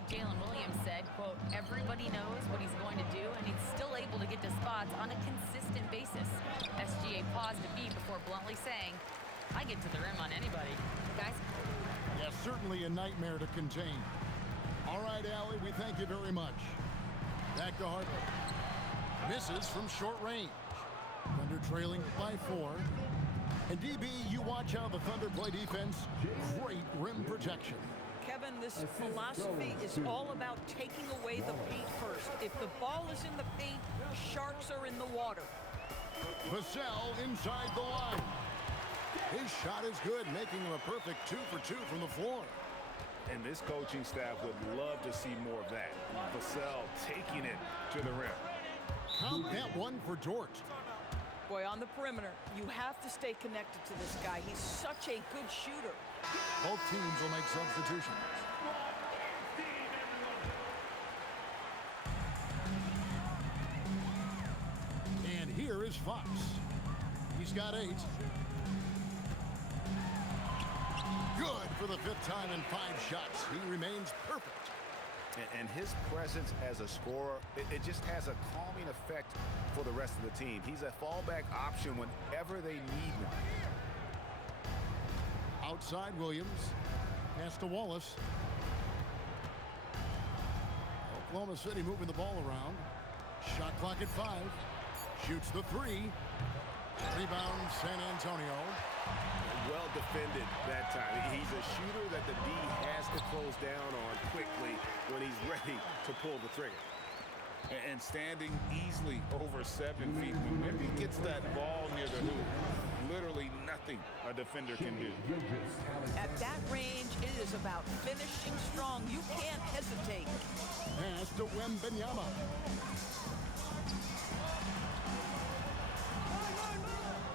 teammate Jalen Williams said, quote, "Everybody knows what he's going to do, and he's still able to get to spots on a consistent basis." SGA paused a beat before bluntly saying, "I get to the rim on anybody." Guys? Yeah, certainly a nightmare to contain. All right, Allie, we thank you very much. Back to Hartley. Misses from short range. Thunder trailing by 4. And DB, you watch how the Thunder play defense. Great rim protection. Kevin, this philosophy is all about taking away the paint first. If the ball is in the paint, sharks are in the water. Vassell inside the line. His shot is good, making him a perfect 2 for 2 from the floor. And this coaching staff would love to see more of that. Vassell taking it to the rim. Count that one for Dort. Boy, on the perimeter, you have to stay connected to this guy. He's such a good shooter. Both teams will make substitutions. And here is Fox. He's got 8. Good for the 5th time in 5 shots. He remains perfect. And his presence as a scorer, it just has a calming effect for the rest of the team. He's a fallback option whenever they need one. Outside Williams. Pass to Wallace. Oklahoma City moving the ball around. Shot clock at 5. Shoots the 3. Rebound San Antonio. Well defended that time. He's a shooter that the D has to close down on quickly when he's ready to pull the trigger. And standing easily over 7 feet. When he gets that ball near the hoop, literally nothing a defender can do. At that range, it is about finishing strong. You can't hesitate. Pass to Wembanyama.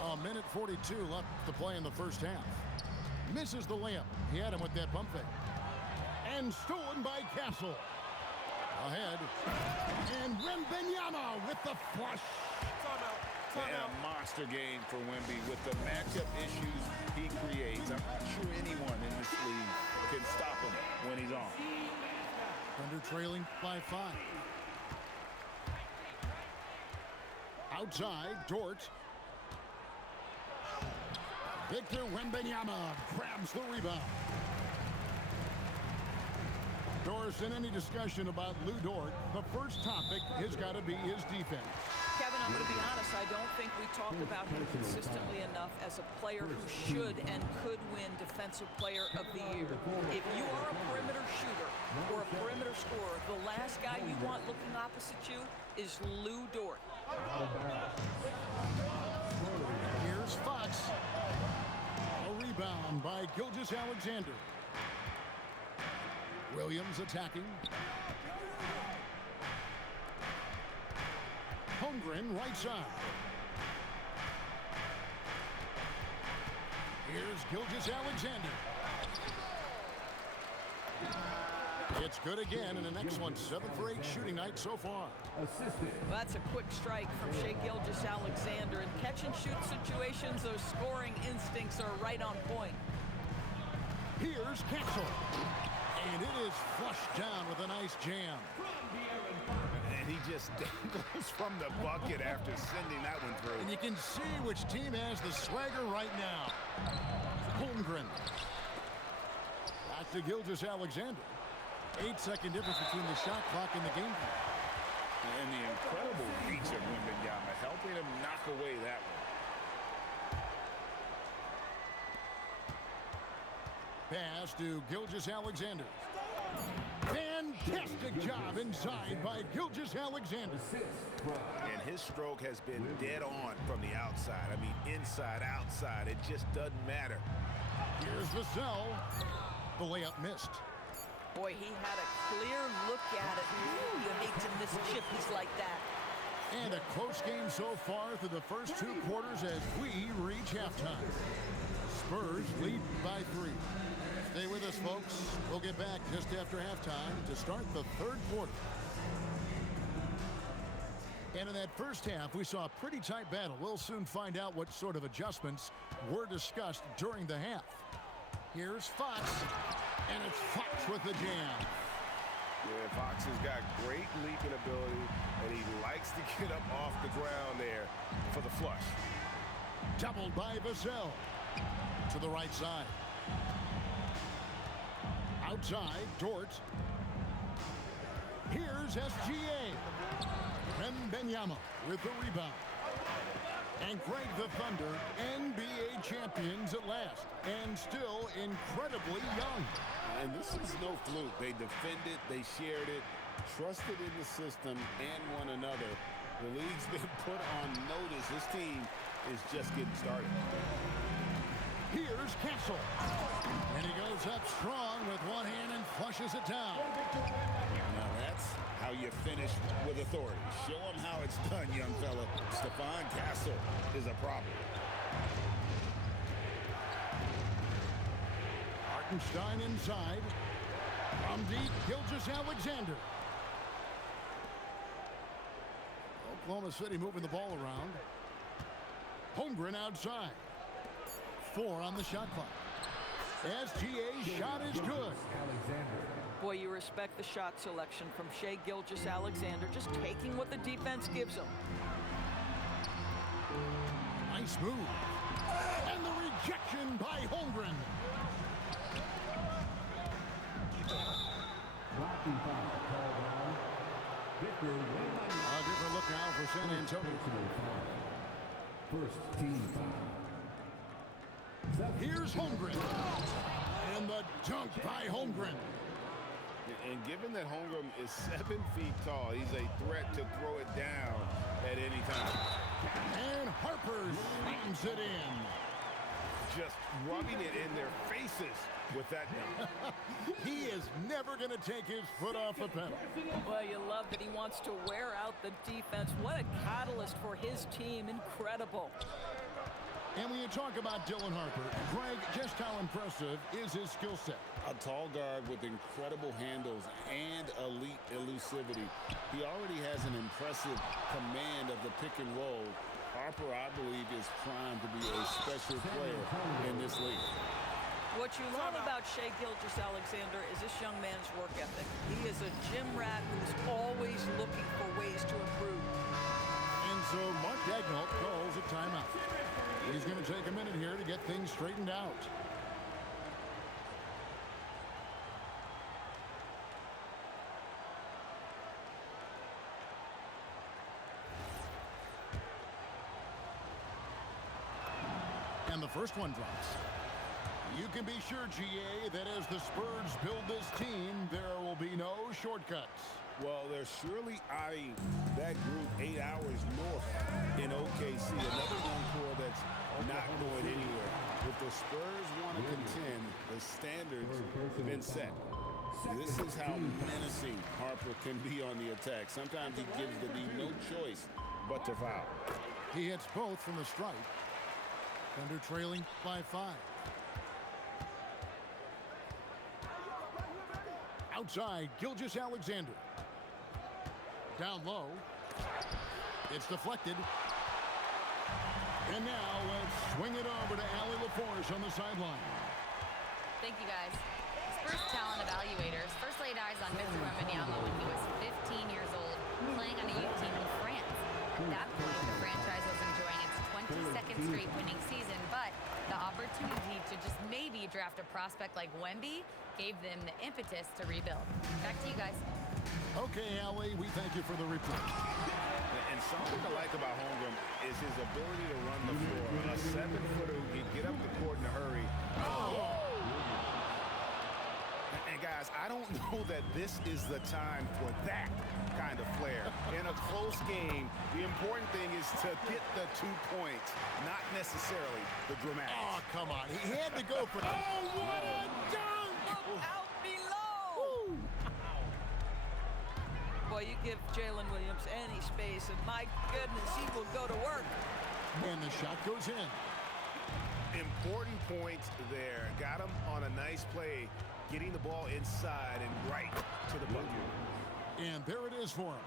A minute 42 left to play in the first half. Misses the layup. He had him with that pump fake. And stolen by Castle. Ahead. And Wembanyama with the flush. And a monster game for Wemby with the matchup issues he creates. I'm not sure anyone in this league can stop him when he's on. Thunder trailing by 5. Outside, Dort. Victor Wembanyama grabs the rebound. Doris, in any discussion about Lou Dort, the first topic has got to be his defense. Kevin, I'm going to be honest, I don't think we talk about him consistently enough as a player who should and could win Defensive Player of the Year. If you are a perimeter shooter or a perimeter scorer, the last guy you want looking opposite you is Lou Dort. Here's Fox. A rebound by Gilgeous-Alexander. Williams attacking. Holmgren right side. Here's Gilgeous-Alexander. It's good again in the next one. 7 for 8 shooting night so far. Well, that's a quick strike from Shai Gilgeous-Alexander. In catch-and-shoot situations, those scoring instincts are right on point. Here's Castle. And it is flushed down with a nice jam. And he just dangles from the bucket after sending that one through. And you can see which team has the swagger right now. Holmgren. Back to Gilgeous-Alexander. 8-second difference between the shot clock and the game clock. And the incredible reach of Wembanyama, helping him knock away that one. Pass to Gilgeous-Alexander. Fantastic job inside by Gilgeous-Alexander. And his stroke has been dead on from the outside. I mean, inside, outside, it just doesn't matter. Here's Vassell. The layup missed. Boy, he had a clear look at it. Ooh, you hate to miss chippies like that. And a close game so far through the first 2 quarters as we reach halftime. Spurs lead by 3. Stay with us, folks. We'll get back just after halftime to start the 3rd quarter. And in that first half, we saw a pretty tight battle. We'll soon find out what sort of adjustments were discussed during the half. Here's Fox, and it's Fox with the jam. Yeah, Fox has got great leaping ability, and he likes to get up off the ground there for the flush. Doubled by Vassell. To the right side. Outside, Dort. Here's SGA. Wembanyama with the rebound. And Greg, the Thunder, NBA champions at last, and still incredibly young. And this is no fluke. They defended, they shared it, trusted in the system and one another. The league's been put on notice. This team is just getting started. Here's Castle. And he goes up strong with one hand and flushes it down. Now that's how you finish with authority. Show them how it's done, young fella. Stephon Castle is a problem. Hartenstein inside. From deep, Gilgeous-Alexander. Oklahoma City moving the ball around. Holmgren outside. 4 on the shot clock. SGA's shot is good. Boy, you respect the shot selection from Shai Gilgeous-Alexander, just taking what the defense gives him. Nice move. And the rejection by Holmgren. A different look now for San Antonio. First team foul. Here's Holmgren. And the dunk by Holmgren. And given that Holmgren is 7 feet tall, he's a threat to throw it down at any time. And Harper slams it in. Just rubbing it in their faces with that dunk. He is never going to take his foot off the pedal. Well, you love that he wants to wear out the defense. What a catalyst for his team. Incredible. And when you talk about Dylan Harper, Greg, just how impressive is his skill set? A tall guard with incredible handles and elite elusivity. He already has an impressive command of the pick and roll. Harper, I believe, is primed to be a special player in this league. What you love about Shai Gilgeous-Alexander is this young man's work ethic. He is a gym rat who's always looking for ways to improve. And so Mark Daigneault calls a timeout. He's going to take a minute here to get things straightened out. And the first one drops. You can be sure, GA, that as the Spurs build this team, there will be no shortcuts. Well, they're surely eyeing that group 8 hours north in OKC. Another young core that's not going anywhere. If the Spurs want to contend, the standards have been set. This is how menacing Harper can be on the attack. Sometimes he gives the D no choice but to foul. He hits both from the stripe. Thunder trailing by 5. Outside, Gilgeous-Alexander. Down low. It's deflected. And now let's swing it over to Allie LaForce on the sideline. Thank you, guys. Spurs talent evaluators first laid eyes on Victor Wembanyama when he was 15 years old, playing on a youth team in France. At that point, the franchise was enjoying its 22nd straight winning season, but the opportunity to just maybe draft a prospect like Wemby gave them the impetus to rebuild. Back to you guys. Okay, Allie, we thank you for the report. And something I like about Holmgren is his ability to run the floor. A 7-footer who can get up the court in a hurry. And guys, I don't know that this is the time for that kind of flair. In a close game, the important thing is to get the 2 points, not necessarily the dramatics. Oh, come on. He had to go for it. Oh, what a dunk! Look out below! Boy, you give Jalen Williams any space, and my goodness, he will go to work. And the shot goes in. Important point there. Got him on a nice play, getting the ball inside and right to the bucket. And there it is for him.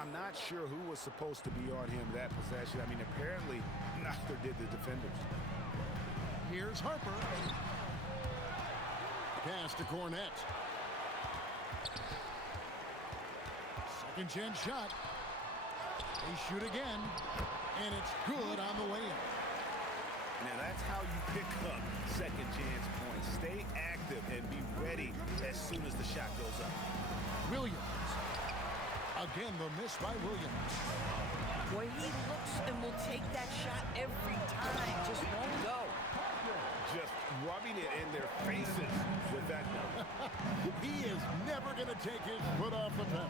I'm not not sure who was supposed to be on him that possession. I mean, apparently neither did the defenders. Here's Harper. Pass to Cornette. Second chance shot. They shoot again, and it's good on the way in. Now that's how you pick up second chance points. Stay active and be ready as soon as the shot goes up. Williams. Again, the miss by Williams. Boy, he looks and will take that shot every time. Just won't go. Just rubbing it in their faces with that number. He is never going to take his foot off the pedal.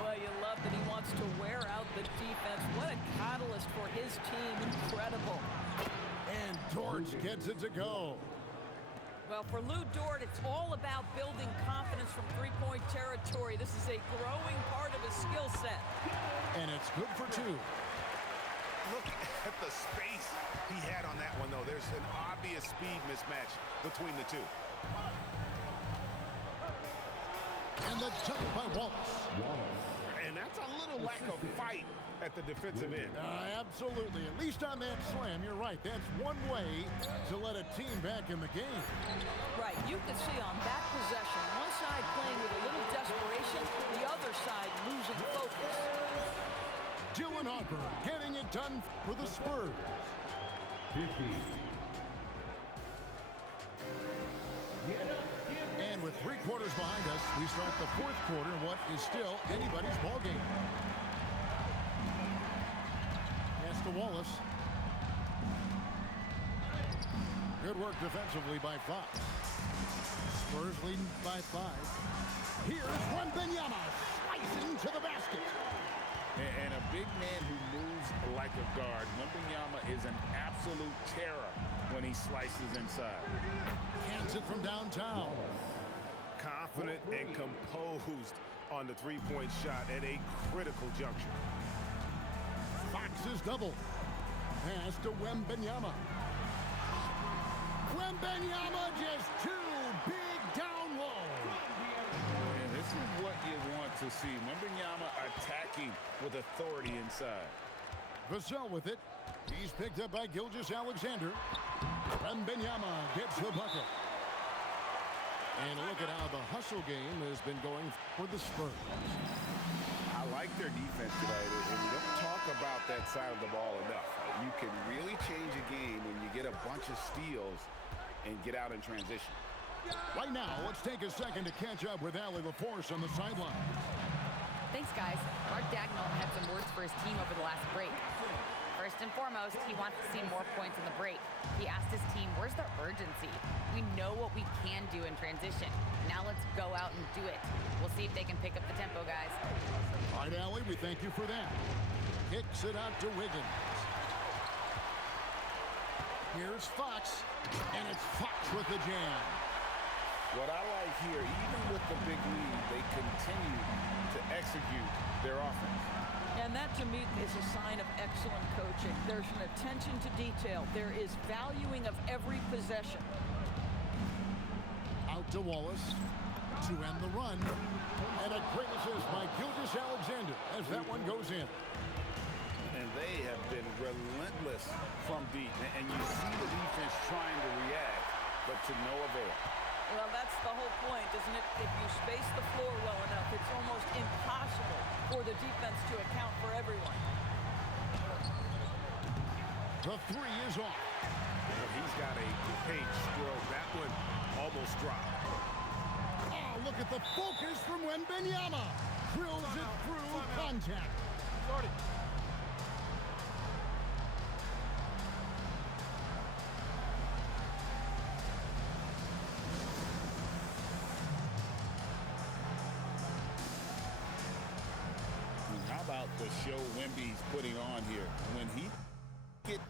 Well, you love that he wants to wear out the defense. What a catalyst for his team. Incredible. And Dort gets it to go. Well, for Lou Dort, it's all about building confidence from three-point territory. This is a growing part of his skill set. And it's good for two. Look at the space he had on that one, though. There's an obvious speed mismatch between the two. And the jump by Wallace. And that's a little lack of fight at the defensive end. Absolutely. At least on that slam, you're right. That's one way to let a team back in the game. Right. You can see on that possession, one side playing with a little desperation, the other side losing focus. Dylan Harper getting it done for the Spurs. 50. And with 3 quarters behind us, we start the 4th quarter in what is still anybody's ball game. Pass to Wallace. Good work defensively by Fox. Spurs leading by 5. Here's Wembanyama slicing to the basket. And a big man who moves like a guard. Wembanyama is an absolute terror when he slices inside. Cans it from downtown. Confident and composed on the three-point shot at a critical juncture. Fox is double. Pass to Wembanyama. Wembanyama just too big down low. And this is what you want to see. Wembanyama attacking with authority inside. Vassell with it. He's picked up by Gilgeous-Alexander. Wembanyama gets the bucket. And look at how the hustle game has been going for the Spurs. I like their defense tonight, and we don't talk about that side of the ball enough. You can really change a game when you get a bunch of steals and get out in transition. Right now, let's take a second to catch up with Allie LaForce on the sideline. Thanks, guys. Mark Dagnall had some words for his team over the last break. First and foremost, he wants to see more points in the break. He asked his team, where's the urgency? We know what we can do in transition. Now let's go out and do it. We'll see if they can pick up the tempo, guys. All right, Allie, we thank you for that. Kicks it out to Wiggins. Here's Fox, and it's Fox with the jam. What I like here, even with the big lead, they continue to execute their offense. And that, to me, is a sign of excellent coaching. There's an attention to detail. There is valuing of every possession. Out to Wallace to end the run. And a great assist by Gilgeous-Alexander as that one goes in. And they have been relentless from deep. And you see the defense trying to react, but to no avail. Well, that's the whole point, isn't it? If you space the floor well enough, it's almost impossible for the defense to account for everyone. The 3 is off. Well, he's got a page stroke. That one almost dropped. Oh, look at the focus from Wembanyama. Drills it through contact. How about the show Wemby's putting on here? When he gets